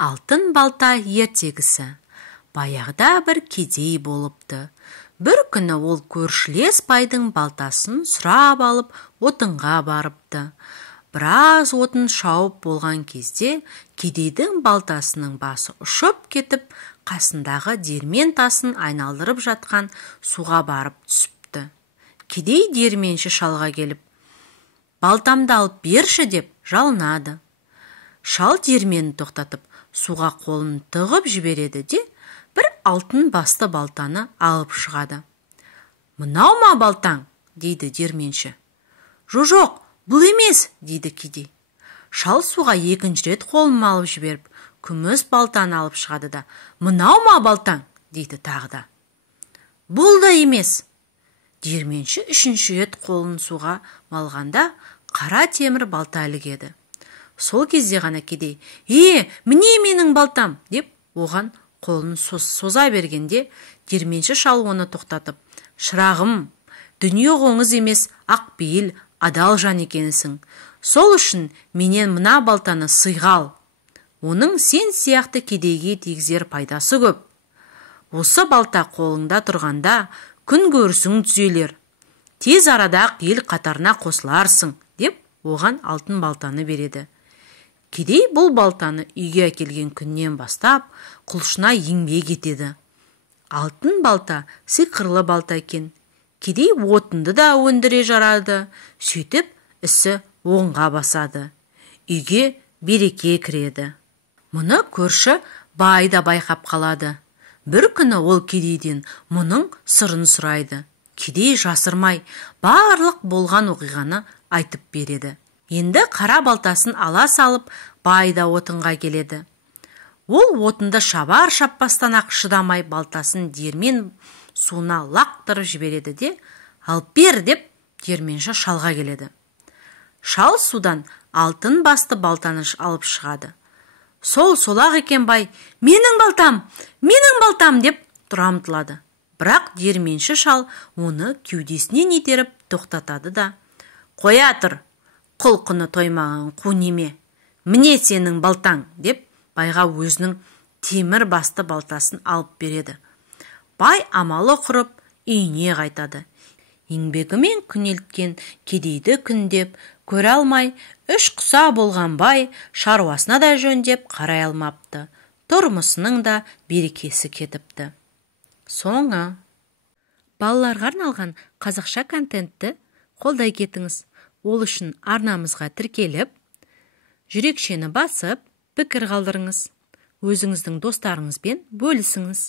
Алтын балта ертегісі. Баяғыда бір кедей болыпты. Бір күні ол көршілес байдың балтасын сұрап алып отынға барыпты. Біраз отын шауып болған кезде кедейдің балтасының басы ұшып кетіп, қасындағы диірмен тасын айналдырып жатқан суға барып түсіпті. Кедей диірменші шалға келіп, «Балтамды алып берші» деп жалынады. Шал диірменді тоқтатып, суға қолын тығып жібереді де, бір алтын басты балтаны алып шығады. «Мынау ма балтаң?» дейді диірменші. «Жоқ, бұл емес» дейді кедей. Шал суға екінші рет қолын алып жіберіп, күміс балтаны алып шығады да, «Мынау ма балтаң?» дейді тағы да. «Бұл да емес». Диірменші үшінші рет қолын суға малғанда қара темір балта ілігеді. Сол кезде ғана кедей, міне менің балтам» деп оған қолын соза бергенде, диірменші шал оны тоқтатып, «Шырағым, дүние қоңыз емес, ақ пейіл, адал жан екенсің. Сол үшін менен мына балтаны сыйға ал. Оның сен сияқты кедейге тигізер пайдасы көп. Осы балта қолыңда тұрғанда күн көрісің түзелер. Тез арада ел қатарына қосыларсың» деп оған алтын балтаны береді. Кедей бұл балтаны үйге әкелген күннен бастап құлшына еңбек етеді. Алтын балта сиқырлы балта екен. Кедей отынды да өндіре жарады. Сөйтіп ісі оңға басады. Үйге береке кіреді. Мұны көрші бай да байқап қалады. Бір күні ол кедейден мұның сырын сұрайды. Кедей жасырмай барлық болған оқиғаны айтып береді. Енді қара балтасын ала салып, бай да отынға келеді. Ол отынды шабар шаппастан ақ шыдамай балтасын диірмен суына лақтырып жібереді де, «Алып бер» деп диірменші шалға келеді. Шал судан алтын басты балтаны алып шығады. Сол-солақ екен бай, «Менің балтам» деп тұра ұмтылады. Бірақ диірменші шал оны кеудесінен итеріп тоқтатады да, «Қоя тұр, құлқыны тоймаған қу неме, міне сенің балтаң» деп байға өзінің темір басты балтасын алып береді. Бай амалы құрып үйіне қайтады. Еңбегімен күнелткен кедейді күндеп көре алмай, үш құса болған бай шаруасына да жөндеп қарай алмапты. Тұрмысының да берекесі кетіпті. Соңы. Балаларға арналған қазақша контентті қолдай кетіңіз. Ол үшін арнамызға тіркеліп, жүрекшені басып, пікір қалдырыңыз. Өзіңіздің достарыңызбен бөлісіңіз.